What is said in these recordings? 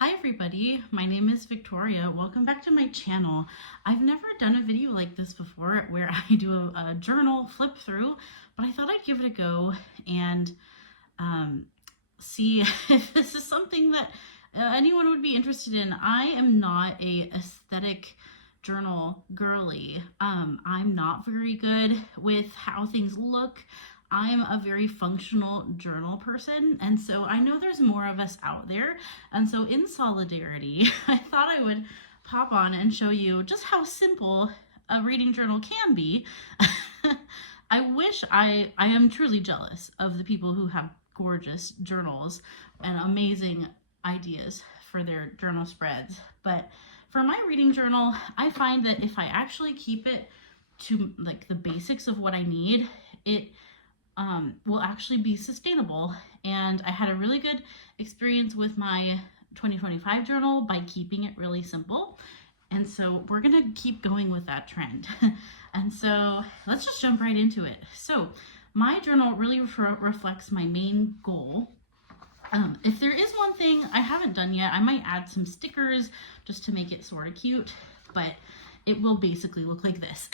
Hi everybody, my name is Victoria. Welcome back to my channel. I've never done a video like this before where I do a journal flip through, but I thought I'd give it a go and see if this is something that anyone would be interested in. I am not a aesthetic journal girly. I'm not very good with how things look. I'm a very functional journal person, and so I know there's more of us out there, and so in solidarity, I thought I would pop on and show you just how simple a reading journal can be. I am truly jealous of the people who have gorgeous journals and amazing ideas for their journal spreads, but for my reading journal, I find that if I actually keep it to like the basics of what I need, it will actually be sustainable. And I had a really good experience with my 2025 journal by keeping it really simple. And so we're gonna keep going with that trend. And so let's just jump right into it. So my journal really reflects my main goal. If there is one thing I haven't done yet, I might add some stickers just to make it sort of cute, but it will basically look like this.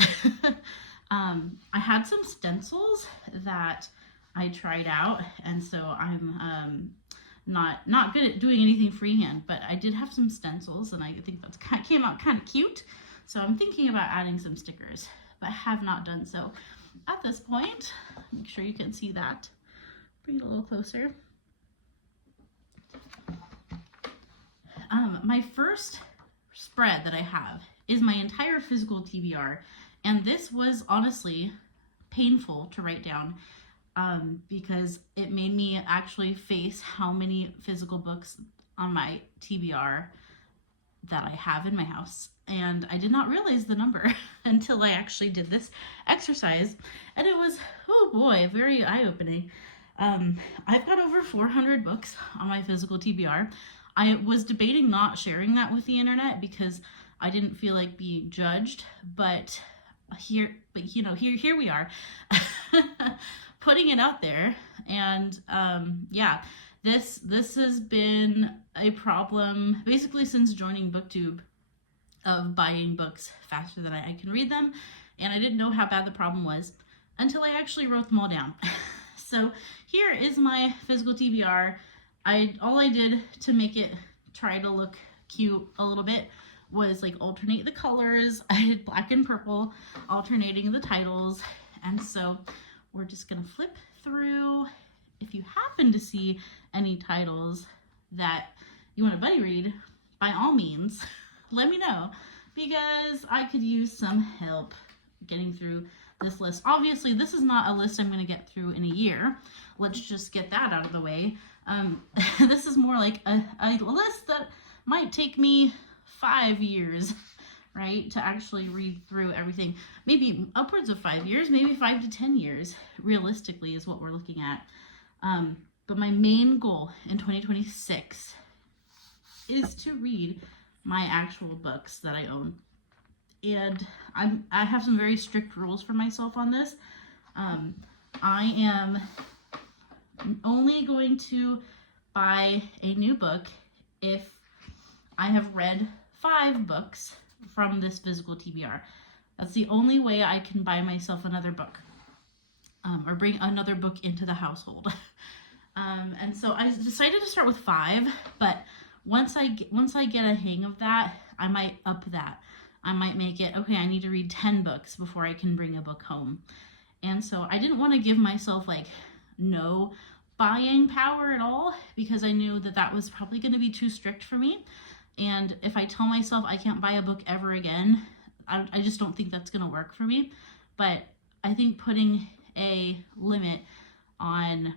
I had some stencils that I tried out, and so I'm not good at doing anything freehand, but I did have some stencils, and I think that came out kind of cute. So I'm thinking about adding some stickers, but have not done so at this point. Make sure you can see that. Bring it a little closer. My first spread that I have is my entire physical TBR. And this was honestly painful to write down because it made me actually face how many physical books on my TBR that I have in my house. And I did not realize the number until I actually did this exercise. And it was, oh boy, very eye-opening. I've got over 400 books on my physical TBR. I was debating not sharing that with the internet because I didn't feel like being judged, but here we are putting it out there. And yeah, this has been a problem basically since joining BookTube, of buying books faster than I can read them, and I didn't know how bad the problem was until I actually wrote them all down. So here is my physical TBR. All I did to make it try to look cute a little bit was like alternate the colors. I did black and purple, alternating the titles. And so we're just gonna flip through. If you happen to see any titles that you want a buddy read, by all means, let me know, because I could use some help getting through this list. Obviously, this is not a list I'm gonna get through in a year. Let's just get that out of the way. This is more like a list that might take me 5 years, right, to actually read through everything. Maybe upwards of 5 years, maybe 5 to 10 years, realistically, is what we're looking at. But my main goal in 2026 is to read my actual books that I own. And I have some very strict rules for myself on this. I am only going to buy a new book if I have read 5 books from this physical TBR. That's the only way I can buy myself another book, or bring another book into the household. And so I decided to start with 5, but once I get a hang of that, I might up that. I might make it, okay, I need to read 10 books before I can bring a book home. And so I didn't want to give myself like no buying power at all, because I knew that that was probably going to be too strict for me. And if I tell myself I can't buy a book ever again, I just don't think that's going to work for me. But I think putting a limit on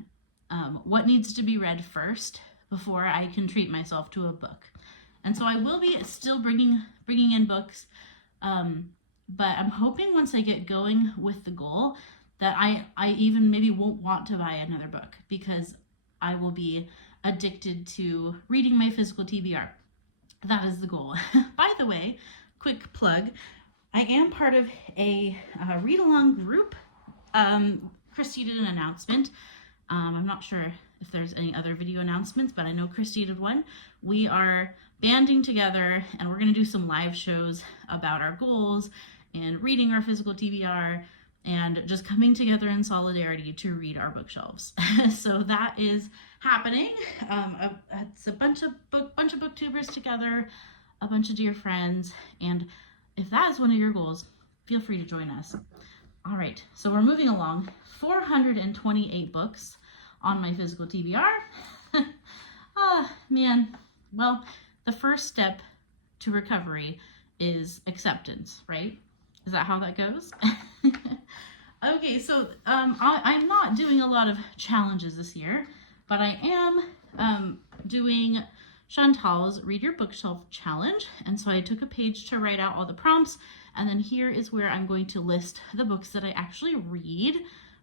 what needs to be read first before I can treat myself to a book. And so I will be still bringing in books, but I'm hoping once I get going with the goal that I even maybe won't want to buy another book, because I will be addicted to reading my physical TBR. That is the goal. By the way, quick plug, I am part of a read-along group. Christy did an announcement. I'm not sure if there's any other video announcements, but I know Christy did one. We are banding together and we're going to do some live shows about our goals and reading our physical TBR and just coming together in solidarity to read our bookshelves. So that is happening. It's a bunch of booktubers together, a bunch of dear friends, and if that is one of your goals, feel free to join us. All right, so we're moving along. 428 books on my physical TBR. Oh, man. Well, the first step to recovery is acceptance, right? Is that how that goes? Okay, so I'm not doing a lot of challenges this year, but I am doing Chantal's Read Your Bookshelf Challenge. And so I took a page to write out all the prompts, and then here is where I'm going to list the books that I actually read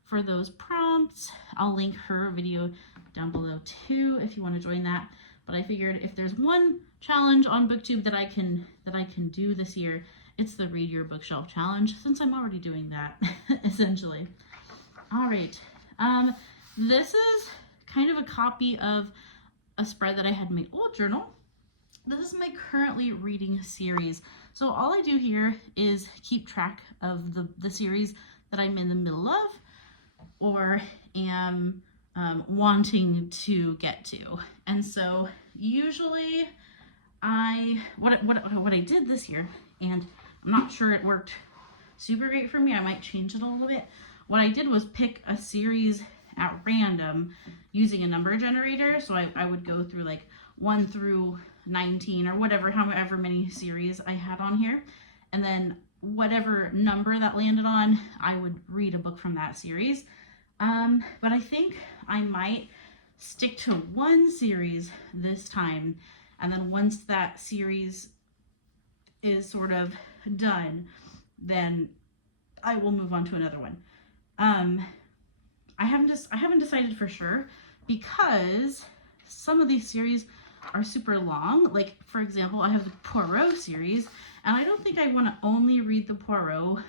for those prompts. I'll link her video down below too if you want to join that. But I figured if there's one challenge on BookTube that I can do this year, it's the Read Your Bookshelf Challenge, since I'm already doing that, essentially. All right, this is kind of a copy of a spread that I had in my old journal. This is my currently reading series. So all I do here is keep track of the series that I'm in the middle of or am wanting to get to. And so usually what I did this year, and I'm not sure it worked super great for me, I might change it a little bit. What I did was pick a series at random using a number generator. So I would go through like 1 through 19 or whatever, however many series I had on here. And then whatever number that landed on, I would read a book from that series. But I think I might stick to one series this time. And then once that series is sort of done, then I will move on to another one. I haven't decided for sure because some of these series are super long. Like, for example, I have the Poirot series, and I don't think I want to only read the Poirot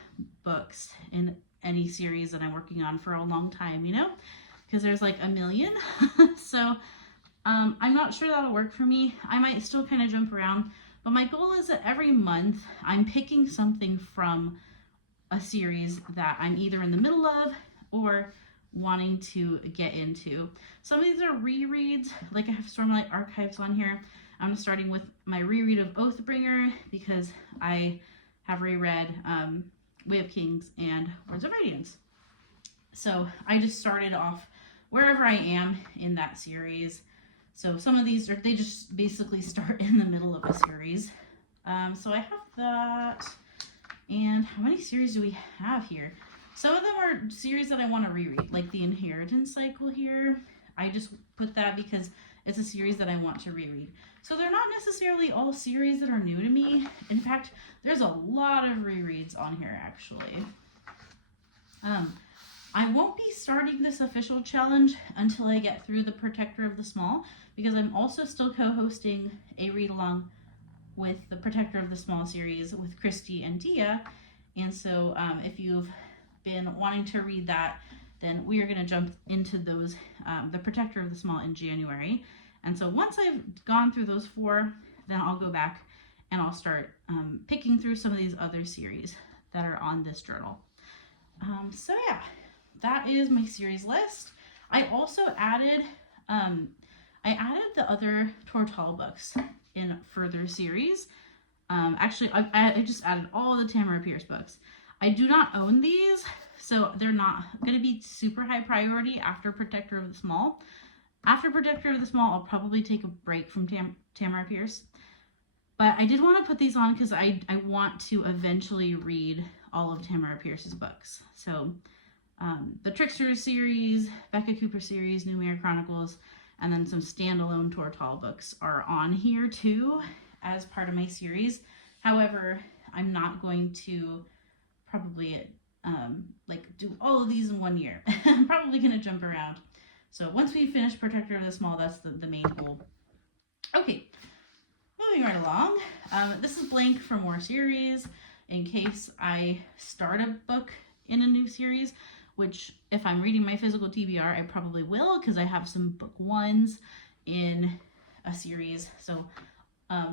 books in any series that I'm working on for a long time, you know, because there's like a million. So I'm not sure that'll work for me. I might still kind of jump around, but my goal is that every month I'm picking something from a series that I'm either in the middle of or wanting to get into. Some of these are rereads, like I have Stormlight Archives on here. I'm starting with my reread of Oathbringer because I have reread Way of Kings and Words of Radiance. So I just started off wherever I am in that series. So some of these they just basically start in the middle of a series. So I have that. And how many series do we have here? Some of them are series that I want to reread, like the Inheritance Cycle here. I just put that because it's a series that I want to reread. So they're not necessarily all series that are new to me. In fact, there's a lot of rereads on here, actually. I won't be starting this official challenge until I get through the Protector of the Small, because I'm also still co-hosting a read-along with the Protector of the Small series with Christy and Dia. And so if you've been wanting to read that, then we are going to jump into those, the Protector of the Small in January. And so once I've gone through those 4, then I'll go back and I'll start picking through some of these other series that are on this journal. So yeah, that is my series list. I also added, the other Tortall books in further series. Actually, I just added all the Tamara Pierce books. I do not own these, so they're not going to be super high priority after Protector of the Small. After Protector of the Small, I'll probably take a break from Tamara Pierce. But I did want to put these on because I want to eventually read all of Tamara Pierce's books. So the Tricksters series, Becca Cooper series, Newmere Chronicles, and then some standalone Tortall books are on here too as part of my series. However, I'm not going to probably do all of these in one year. I'm probably going to jump around. So once we finish Protector of the Small, that's the main goal. Okay, moving right along. This is blank for more series in case I start a book in a new series. which if I'm reading my physical TBR, I probably will because I have some book ones in a series. So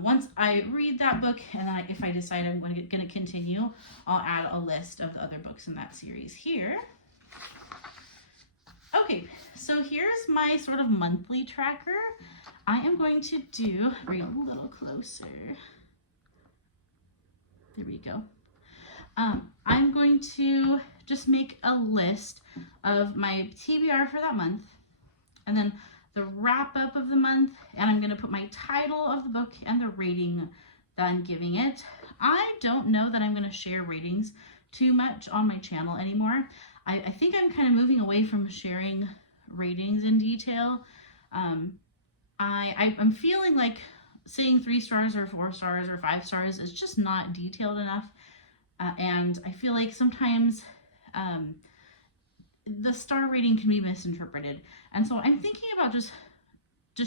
once I read that book and then if I decide I'm going to continue, I'll add a list of the other books in that series here. Okay, so here's my sort of monthly tracker. I am going to bring it a little closer. There we go. I'm going to just make a list of my TBR for that month, and then the wrap up of the month, and I'm going to put my title of the book and the rating that I'm giving it. I don't know that I'm going to share ratings too much on my channel anymore. I think I'm kind of moving away from sharing ratings in detail. I'm feeling like saying 3 stars or 4 stars or 5 stars is just not detailed enough. And I feel like sometimes the star rating can be misinterpreted. And so I'm thinking about just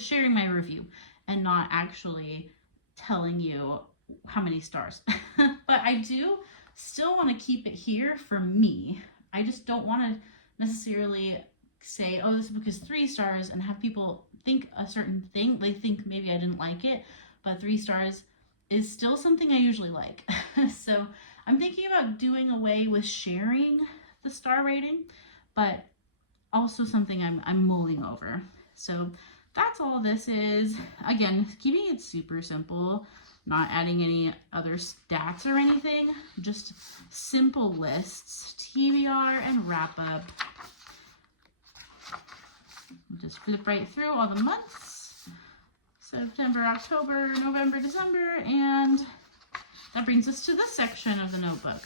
sharing my review and not actually telling you how many stars. But I do still want to keep it here for me. I just don't want to necessarily say, oh, this book is 3 stars and have people think a certain thing. They think maybe I didn't like it, but 3 stars is still something I usually like. So I'm thinking about doing away with sharing the star rating, but also something I'm mulling over. So that's all this is. Again, keeping it super simple, not adding any other stats or anything, just simple lists, TBR and wrap up. Just flip right through all the months, September, October, November, December, and that brings us to this section of the notebook.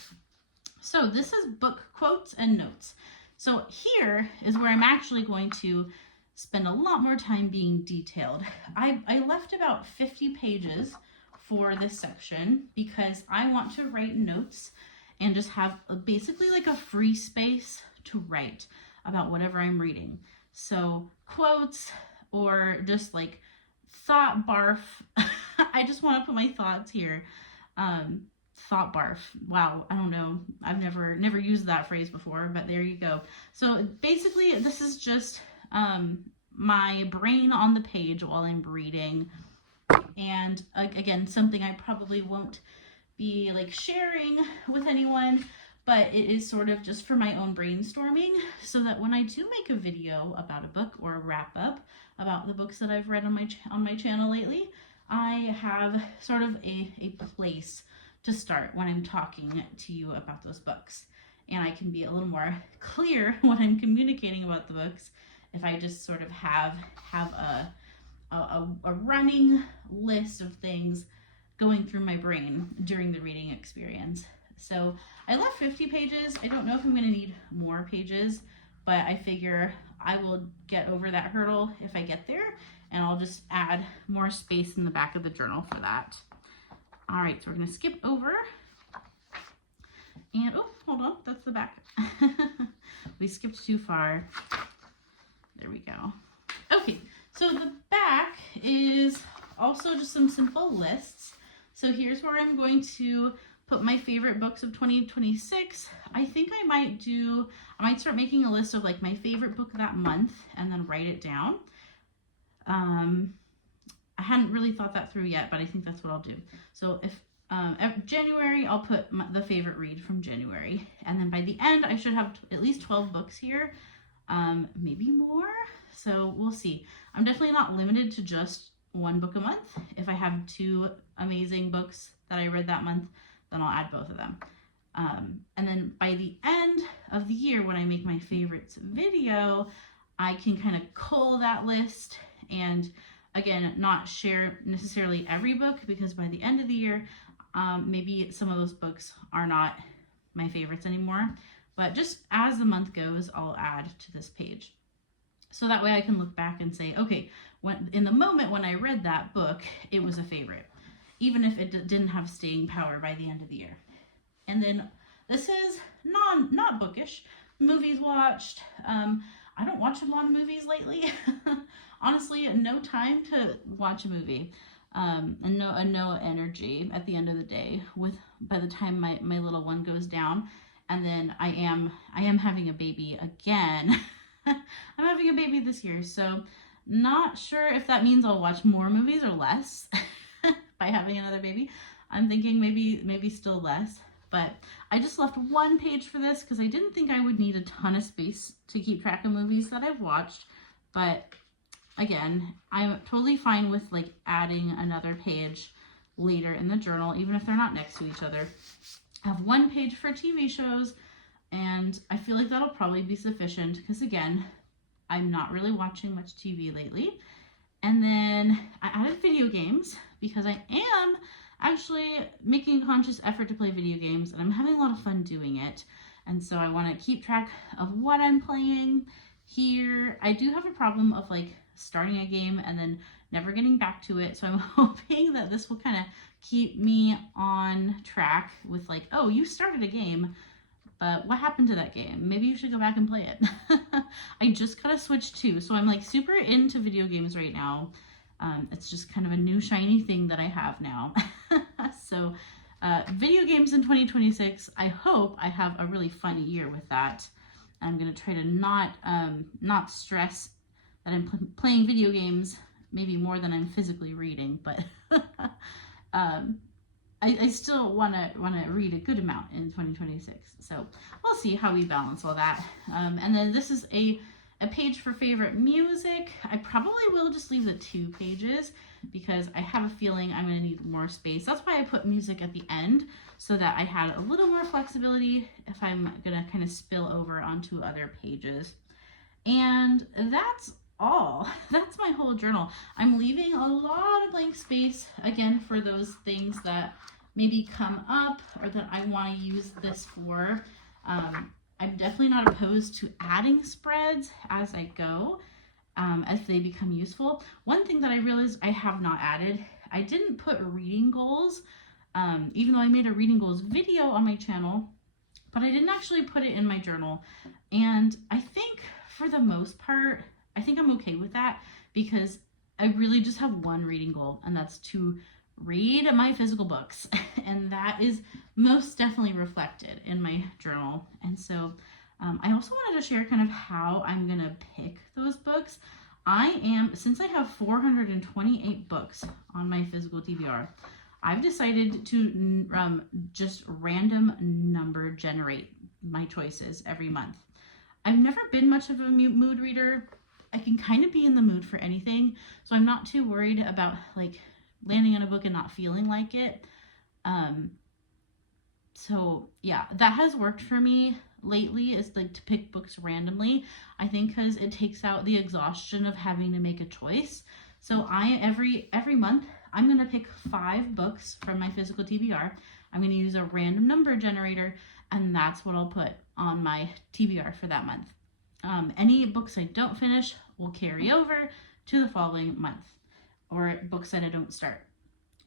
So this is book quotes and notes. So here is where I'm actually going to spend a lot more time being detailed. I left about 50 pages for this section because I want to write notes and just have basically like a free space to write about whatever I'm reading. So quotes or just like thought barf. I just want to put my thoughts here. Thought barf. Wow, I don't know. I've never used that phrase before, but there you go. So basically this is just my brain on the page while I'm reading. And again, something I probably won't be like sharing with anyone, but it is sort of just for my own brainstorming so that when I do make a video about a book or a wrap up about the books that I've read on my channel lately, I have sort of a place to start when I'm talking to you about those books. And I can be a little more clear when I'm communicating about the books if I just sort of have a running list of things going through my brain during the reading experience. So I left 50 pages. I don't know if I'm going to need more pages, but I figure I will get over that hurdle if I get there, and I'll just add more space in the back of the journal for that. All right, so we're going to skip over. And, oh, hold on, that's the back. We skipped too far. There we go. Okay, so the back is also just some simple lists. So here's where I'm going to put my favorite books of 2026. I think I might start making a list of like my favorite book that month and then write it down. I hadn't really thought that through yet, but I think that's what I'll do. So if January, I'll put the favorite read from January. And then by the end, I should have at least 12 books here, maybe more. So we'll see. I'm definitely not limited to just 1 book a month. If I have 2 amazing books that I read that month, then I'll add both of them. And then by the end of the year, when I make my favorites video, I can kind of cull that list and again, not share necessarily every book, because by the end of the year, maybe some of those books are not my favorites anymore. But just as the month goes, I'll add to this page. So that way I can look back and say, okay, in the moment when I read that book, it was a favorite, even if it didn't have staying power by the end of the year. And then this is not bookish. Movies watched. I don't watch a lot of movies lately. Honestly, no time to watch a movie. And no energy at the end of the day by the time my little one goes down. And then I am having a baby again. I'm having a baby this year, so not sure if that means I'll watch more movies or less by having another baby. I'm thinking maybe still less. But I just left one page for this because I didn't think I would need a ton of space to keep track of movies that I've watched. But again, I'm totally fine with like adding another page later in the journal, even if they're not next to each other. I have one page for TV shows, and I feel like that'll probably be sufficient because again, I'm not really watching much TV lately. And then I added video games because I am actually making a conscious effort to play video games, and I'm having a lot of fun doing it. And so I want to keep track of what I'm playing here. I do have a problem of like starting a game and then never getting back to it. So I'm hoping that this will kind of keep me on track with like, oh, you started a game, but what happened to that game? Maybe you should go back and play it. I just got a Switch too, so I'm like super into video games right now. It's just kind of a new shiny thing that I have now. So video games in 2026, I hope I have a really fun year with that. I'm going to try to not stress that I'm playing video games maybe more than I'm physically reading, but I still want to read a good amount in 2026. So we'll see how we balance all that. And then this is a page for favorite music. I probably will just leave the 2 pages because I have a feeling I'm going to need more space. That's why I put music at the end, so that I had a little more flexibility if I'm going to kind of spill over onto other pages. And that's all. That's my whole journal. I'm leaving a lot of blank space, again, for those things that maybe come up or that I want to use this for. I'm definitely not opposed to adding spreads as I go, as they become useful. One thing that I realized I have not added, I didn't put reading goals, even though I made a reading goals video on my channel, but I didn't actually put it in my journal. And I think for the most part, I think I'm okay with that because I really just have one reading goal, and that's to read my physical books. And that is most definitely reflected in my journal. And so I also wanted to share kind of how I'm going to pick those books. Since I have 428 books on my physical TBR, I've decided to just random number generate my choices every month. I've never been much of a mood reader. I can kind of be in the mood for anything, so I'm not too worried about like landing on a book and not feeling like it. So yeah, that has worked for me lately, is like to pick books randomly. I think because it takes out the exhaustion of having to make a choice. So every month I'm going to pick 5 books from my physical TBR. I'm going to use a random number generator, and that's what I'll put on my TBR for that month. Any books I don't finish will carry over to the following month, or books that I don't start.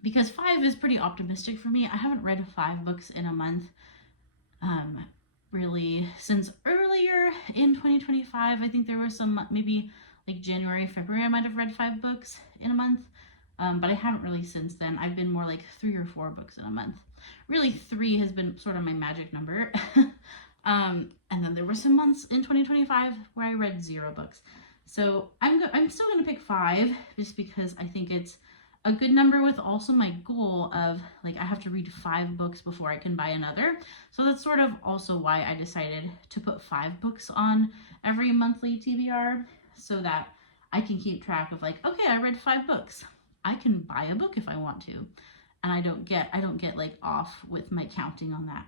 Because 5 is pretty optimistic for me. I haven't read 5 books in a month really since earlier in 2025. I think there were some, maybe like January, February, I might have read 5 books in a month. But I haven't really since then. I've been more like 3 or 4 books in a month. Really, 3 has been sort of my magic number. And then there were some months in 2025 where I read 0 books. So I'm still going to pick 5 just because I think it's a good number, with also my goal of like I have to read 5 books before I can buy another. So that's sort of also why I decided to put 5 books on every monthly TBR, so that I can keep track of like, okay, I read 5 books. I can buy a book if I want to, and I don't get like off with my counting on that.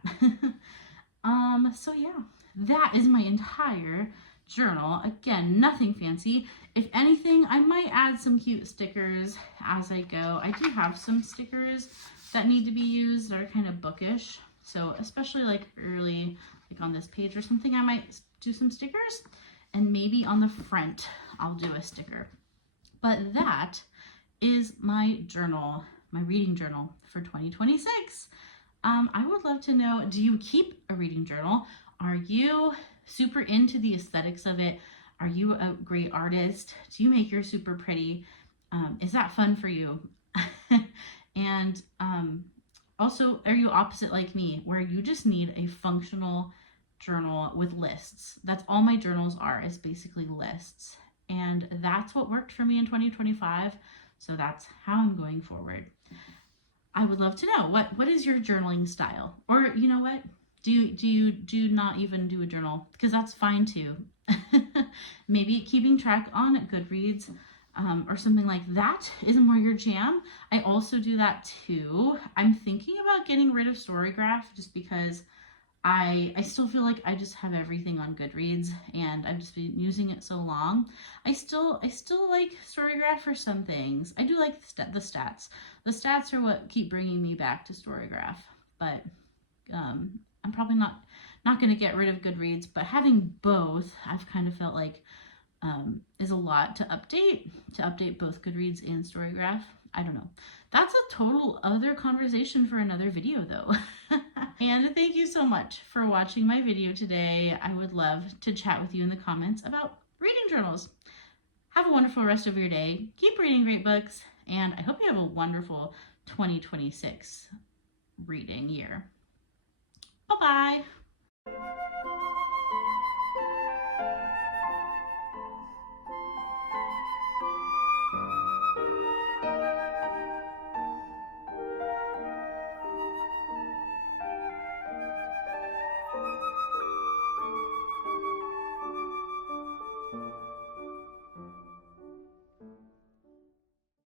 So yeah, that is my entire journal. Again, nothing fancy. If anything, I might add some cute stickers as I go. I do have some stickers that need to be used that are kind of bookish. So especially like early, like on this page or something, I might do some stickers, and maybe on the front, I'll do a sticker. But that is my journal, my reading journal for 2026. I would love to know, do you keep a reading journal? Are you super into the aesthetics of it? Are you a great artist? Do you make yours super pretty? Is that fun for you? And also, are you opposite like me, where you just need a functional journal with lists. That's all my journals are, is basically lists. And that's what worked for me in 2025. So that's how I'm going forward. I would love to know, what is your journaling style? Or you know what? Do you not even do a journal? Because that's fine too. Maybe keeping track on Goodreads or something like that is more your jam. I also do that too. I'm thinking about getting rid of Storygraph just because I still feel like I just have everything on Goodreads and I've just been using it so long. I still like Storygraph for some things. I do like the stats. The stats are what keep bringing me back to Storygraph, but I'm probably not going to get rid of Goodreads, but having both, I've kind of felt like is a lot to update both Goodreads and Storygraph. I don't know. That's a total other conversation for another video though. And thank you so much for watching my video today. I would love to chat with you in the comments about reading journals. Have a wonderful rest of your day. Keep reading great books, and I hope you have a wonderful 2026 reading year. Bye-bye.